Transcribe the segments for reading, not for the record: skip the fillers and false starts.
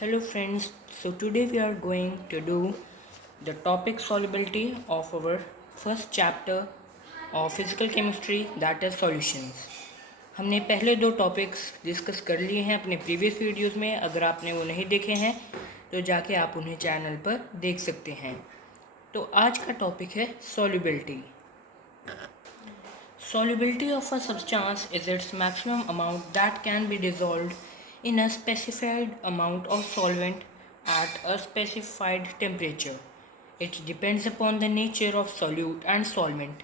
Hello friends, so today we are going to do the topic solubility of our first chapter of physical chemistry, that is solutions. हमने पहले दो topics discuss कर लिए हैं अपने previous videos में। अगर आपने वो नहीं देखे हैं तो जाके आप उन्हें चैनल पर देख सकते हैं। तो आज का टॉपिक है solubility. Solubility of a substance is its maximum amount that can be dissolved in a specified amount of solvent at a specified temperature. It depends upon the nature of solute and solvent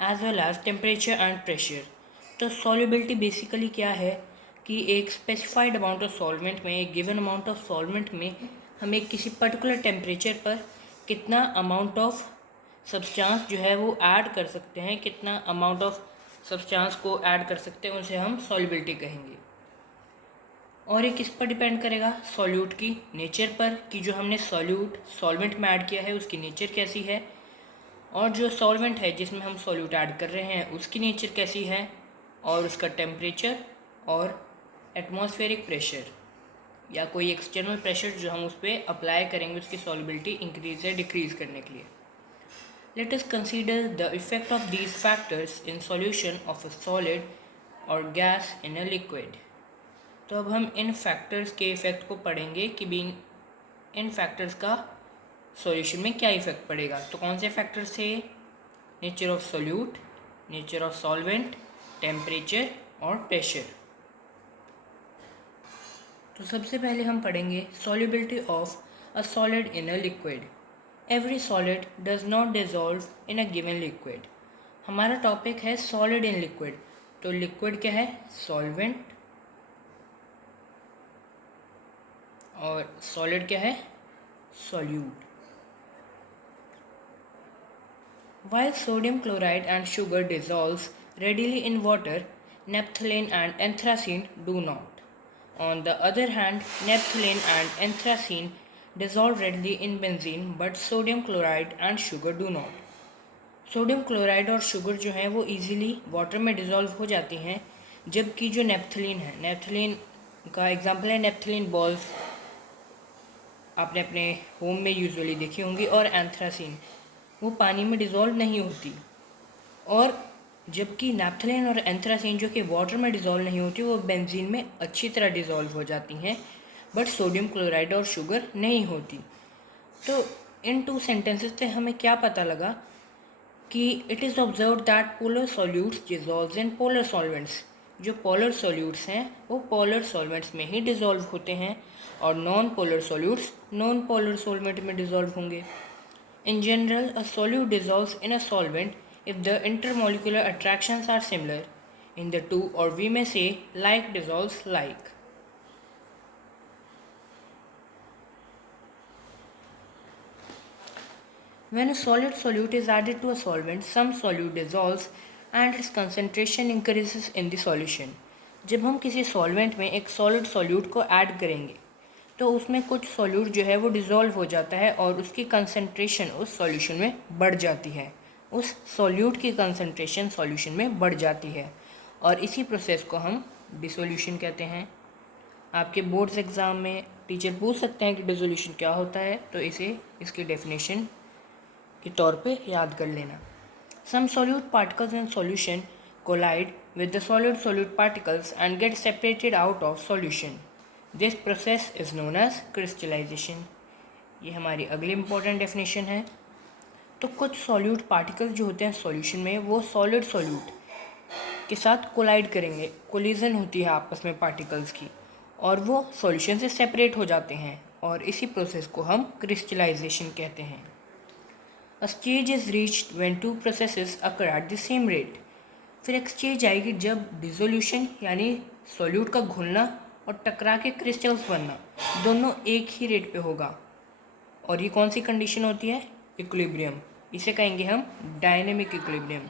as well as temperature and pressure. तो solubility basically क्या है कि एक specified amount of solvent में, एक given amount of solvent में हम एक किसी particular temperature पर कितना amount of सब्सटेंस जो है वो ऐड कर सकते हैं, कितना अमाउंट ऑफ सब्सटेंस को ऐड कर सकते हैं, उसे हम सॉल्युबिलिटी कहेंगे। और ये किस पर डिपेंड करेगा? सॉल्यूट की नेचर पर, कि जो हमने सॉल्यूट सॉल्वेंट में ऐड किया है उसकी नेचर कैसी है, और जो सॉल्वेंट है जिसमें हम सॉल्यूट ऐड कर रहे हैं उसकी नेचर कैसी है, और उसका टेम्परेचर और एटमॉस्फेरिक प्रेशर या कोई एक्सटर्नल प्रेशर जो हम उस पर अप्लाई करेंगे उसकी सॉल्युबिलिटी इंक्रीज या डिक्रीज़ करने के लिए। Let us consider the effect of these factors in solution of a solid or gas in a liquid. तो अब हम इन फैक्टर्स के इफ़ेक्ट को पढ़ेंगे कि बीइंग इन फैक्टर्स का सॉल्यूशन में क्या इफ़ेक्ट पड़ेगा। तो कौन से फैक्टर्स थे? Nature of solute, nature of solvent, temperature और प्रेशर। तो सबसे पहले हम पढ़ेंगे solubility of a solid in a liquid. Every solid does not dissolve in a given liquid. हमारा टॉपिक है solid in liquid। तो लिक्विड क्या है? सॉल्वेंट, और सॉलिड क्या है? Solute. While sodium chloride and sugar dissolves readily in water, naphthalene and anthracene do not. On the other hand, naphthalene and anthracene dissolve readily in benzene but sodium chloride and sugar do not. Sodium chloride और sugar जो है वो easily water में dissolve हो जाती हैं, जबकि जो नेप्थलीन है, नेप्थलीन का एग्जांपल है नेप्थलीन बॉल्स, आपने अपने होम में यूजुअली देखी होंगी, और एंथ्रासीन वो पानी में डिज़ोल्व नहीं होती। और जबकि नेप्थलीन और एंथ्रासीन जो कि वाटर में डिज़ोल्व नहीं होती वो बेंजीन में अच्छी तरह डिज़ोल्व हो जाती हैं, बट सोडियम क्लोराइड और शुगर नहीं होती। तो इन टू सेंटेंसेस से हमें क्या पता लगा कि it is observe that polar solutes dissolve in polar solvents. जो पोलर सॉल्यूट्स हैं वो पोलर सॉल्वेंट्स में ही डिज़ोल्व होते हैं, और non polar solutes non polar solvent में डिज़ोल्व होंगे। In general a solute dissolves in a solvent if the intermolecular attractions are similar in the two, or we may say like dissolves like. When a solid solute is added to a solvent, some solute dissolves and its concentration increases in the solution. जब हम किसी solvent में एक solid solute को add करेंगे तो उसमें कुछ सॉल्यूट जो है वो डिज़ोल्व हो जाता है और उसकी कंसंट्रेशन उस सॉल्यूशन में बढ़ जाती है, उस सॉल्यूट की कंसंट्रेशन सॉल्यूशन में बढ़ जाती है, और इसी प्रोसेस को हम डिसोल्यूशन कहते हैं। आपके बोर्ड्स एग्ज़ाम में टीचर पूछ सकते हैं कि डिसोल्यूशन क्या होता है, तो इसे इसकी डेफिनेशन के तौर पे याद कर लेना। Some solute particles in solution collide with the solid solute particles and get separated out of solution. This process is known as crystallisation. ये हमारी अगली इंपॉर्टेंट डेफिनेशन है। तो कुछ सॉल्यूट पार्टिकल्स जो होते हैं सॉल्यूशन में वो सॉलिड सॉल्यूट के साथ कोलाइड करेंगे, कोलिजन होती है आपस में पार्टिकल्स की, और वो सॉल्यूशन से सेपरेट हो जाते हैं, और इसी प्रोसेस को हम क्रिस्टलाइजेशन कहते हैं। A stage is reached when two processes occur at the same rate. फिर एक स्टेज आएगी जब डिसोल्यूशन यानी सॉल्यूट का घुलना और टकरा के क्रिस्टल्स बनना दोनों एक ही रेट पे होगा, और ये कौन सी कंडीशन होती है? इक्विलिब्रियम। इसे कहेंगे हम डायनेमिक इक्विलिब्रियम,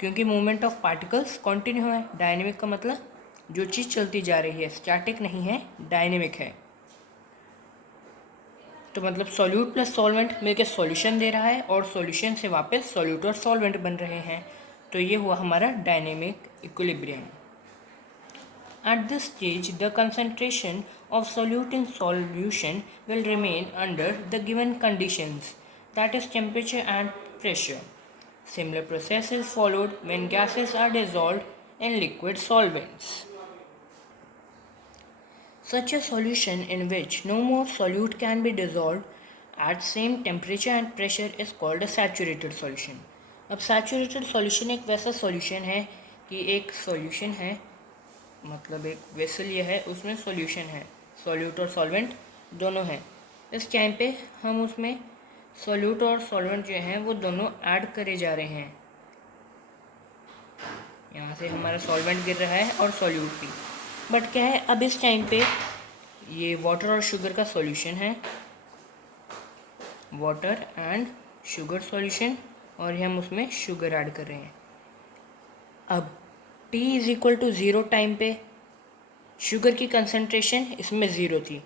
क्योंकि मूवमेंट ऑफ पार्टिकल्स कॉन्टिन्यू है। डायनेमिक का मतलब जो चीज़ चलती जा रही है, स्टैटिक नहीं है, डायनेमिक है। तो मतलब सॉल्यूट प्लस सॉल्वेंट मिलकर सॉल्यूशन दे रहा है, और सॉल्यूशन से वापस सॉल्यूट और सॉल्वेंट बन रहे हैं, तो ये हुआ हमारा dynamic equilibrium. At this stage, the concentration of solute in solution will remain under the given conditions, that is temperature and pressure. Similar process is followed when gases are dissolved in liquid solvents. Such a solution in which no more solute can be dissolved at same temperature and pressure is called a saturated solution. अब saturated solution एक वैसा solution है कि एक solution है, मतलब एक vessel ये है, उसमें सॉल्यूशन है, सॉल्यूट और सॉल्वेंट दोनों हैं. इस टाइम पे हम उसमें सॉल्यूट और सॉल्वेंट जो हैं वो दोनों ऐड करे जा रहे हैं. यहाँ से हमारा सॉल्वेंट गिर रहा है और सॉल्यूट भी. बट क्या है, अब इस टाइम पे ये वाटर और शुगर का सॉल्यूशन है, वाटर एंड शुगर सॉल्यूशन, और हम उसमें शुगर ऐड कर रहे हैं. अब T is equal to zero time पे शुगर की कंसनट्रेशन इसमें ज़ीरो थी,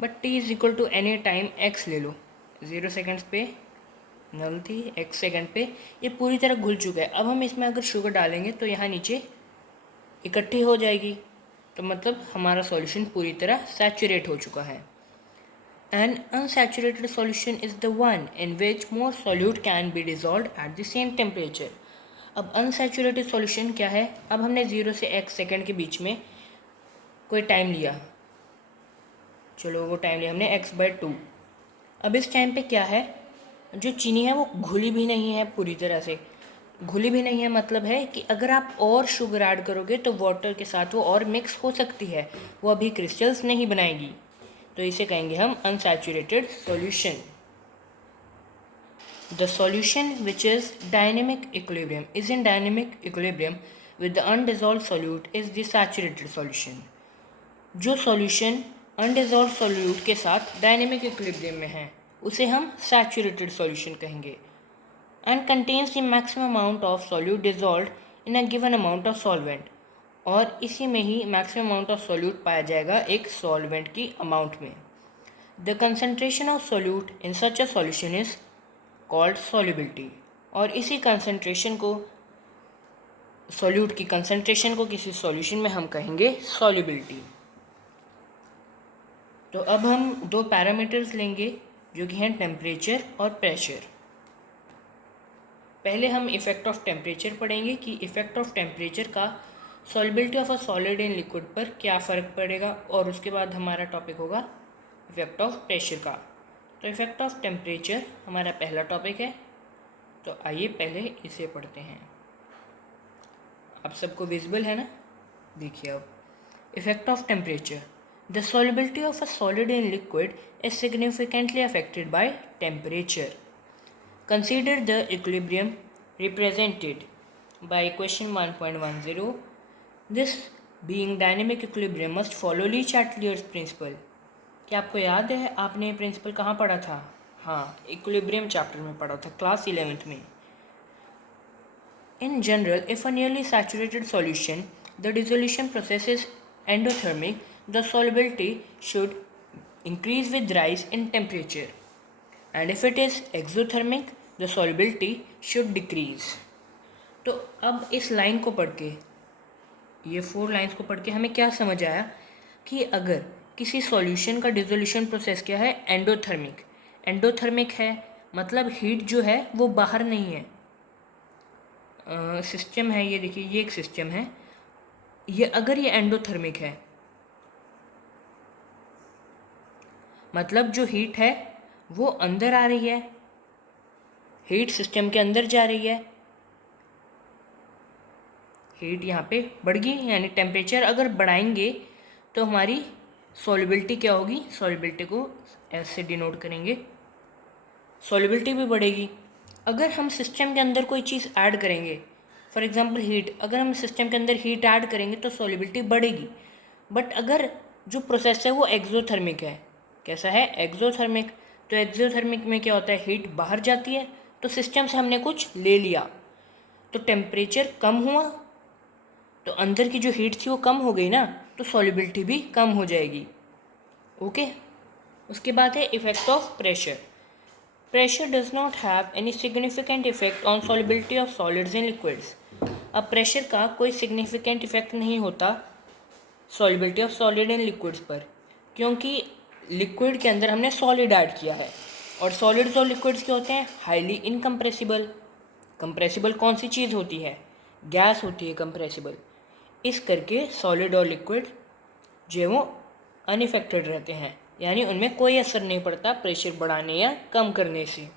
but T is equal to any time x ले लो, 0 सेकेंड्स पे नल थी, x सेकेंड पे ये पूरी तरह घुल चुका है. अब हम इसमें अगर शुगर डालेंगे तो यहाँ नीचे इकट्ठी हो जाएगी, तो मतलब हमारा सॉल्यूशन पूरी तरह सैचुरेट हो चुका है. An unsaturated solution is the one in which more solute can be dissolved at the same temperature. अब अनसैचुरेटेड सॉल्यूशन क्या है, अब हमने 0 से x सेकेंड के बीच में कोई टाइम लिया, चलो वो टाइम लिया हमने x/2. अब इस टाइम पे क्या है, जो चीनी है वो घुली भी नहीं है पूरी तरह से. घुली भी नहीं है मतलब है कि अगर आप और शुगर ऐड करोगे तो वाटर के साथ वो और मिक्स हो सकती है, वो अभी क्रिस्टल्स नहीं बनाएगी, तो इसे कहेंगे हम unsaturated solution. The solution which is dynamic equilibrium is in dynamic equilibrium with the undissolved solute is the saturated solution. जो solution undissolved solute के साथ dynamic equilibrium में है उसे हम saturated solution कहेंगे, and contains the maximum amount of solute dissolved in a given amount of solvent. और इसी में ही maximum amount of solute पाया जाएगा एक solvent की amount में. The concentration of solute in such a solution is called solubility. और इसी कंसनट्रेशन को, सॉल्यूट की कंसनट्रेशन को किसी सॉल्यूशन में हम कहेंगे सॉल्युबिलिटी. तो अब हम दो पैरामीटर्स लेंगे जो कि हैं टेम्परेचर और प्रेशर. पहले हम इफ़ेक्ट ऑफ टेम्परेचर पढ़ेंगे कि इफ़ेक्ट ऑफ टेम्परेचर का solubility of a solid in liquid पर क्या फ़र्क पड़ेगा, और उसके बाद हमारा टॉपिक होगा इफ़ेक्ट ऑफ प्रेशर का. तो इफ़ेक्ट ऑफ टेम्परेचर हमारा पहला टॉपिक है, तो आइए पहले इसे पढ़ते हैं. आप सबको विजिबल है ना, देखिए अब. Effect of temperature. The solubility of a solid in liquid is significantly affected by temperature. Consider the equilibrium represented by question 1.10. This being dynamic equilibrium must follow Le Chatelier's principle. क्या आपको याद है आपने principal कहाँ पढ़ा था? हाँ, equilibrium chapter में पढ़ा था, क्लास 11th में. In general, if a nearly saturated solution, the dissolution process is endothermic, the solubility should increase with rise in temperature. And if it is exothermic, the solubility should decrease. तो अब इस line को पढ़ के, ये 4 lines को पढ़ के हमें क्या समझ आया कि अगर किसी सॉल्यूशन का डिसोल्यूशन प्रोसेस क्या है, एंडोथर्मिक. एंडोथर्मिक है मतलब हीट जो है वो बाहर नहीं है. सिस्टम है, ये देखिए, ये एक सिस्टम है, ये अगर ये एंडोथर्मिक है मतलब जो हीट है वो अंदर आ रही है, हीट सिस्टम के अंदर जा रही है, हीट यहाँ पे बढ़ गई, यानी टेम्परेचर अगर बढ़ाएंगे तो हमारी सॉल्युबिलिटी क्या होगी, सॉल्युबिलिटी को एस से डिनोट करेंगे, सॉल्युबिलिटी भी बढ़ेगी. अगर हम सिस्टम के अंदर कोई चीज़ ऐड करेंगे, फॉर एग्जांपल हीट, अगर हम सिस्टम के अंदर हीट ऐड करेंगे तो सॉल्युबिलिटी बढ़ेगी. बट अगर जो प्रोसेस है वो एक्सोथर्मिक है, कैसा है, एक्सोथर्मिक, तो एक्सोथर्मिक में क्या होता है, हीट बाहर जाती है, तो सिस्टम से हमने कुछ ले लिया तो टेम्परेचर कम हुआ, तो अंदर की जो हीट थी वो कम हो गई ना, तो सॉल्युबिलिटी भी कम हो जाएगी. ओके. उसके बाद है effect of pressure. Pressure does not have any significant effect on solubility of solids in liquids. अब प्रेशर का कोई सिग्निफिकेंट इफेक्ट नहीं होता solubility of solid in liquids पर, क्योंकि लिक्विड के अंदर हमने सॉलिड ऐड किया है और सॉलिड्स और लिक्विड्स क्या होते हैं, हाईली इनकम्प्रेसिबल। कंप्रेसिबल कौन सी चीज़ होती है, गैस होती है कंप्रेसिबल। इस करके सॉलिड और लिक्विड जो है वो अनइफेक्टेड रहते हैं, यानी उनमें कोई असर नहीं पड़ता प्रेशर बढ़ाने या कम करने से।